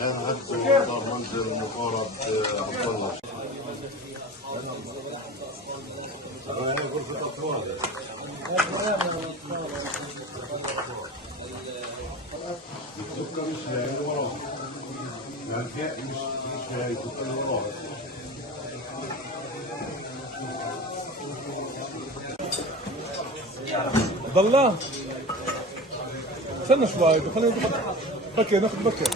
انا حتى دار منزل مقارب عبد الله. هاي غرفة اطفال. السكر مش لاقي وراه. الكاء مش لاقي السكر وراه. عبد الله استنى شوي خلينا ناخذ بكر.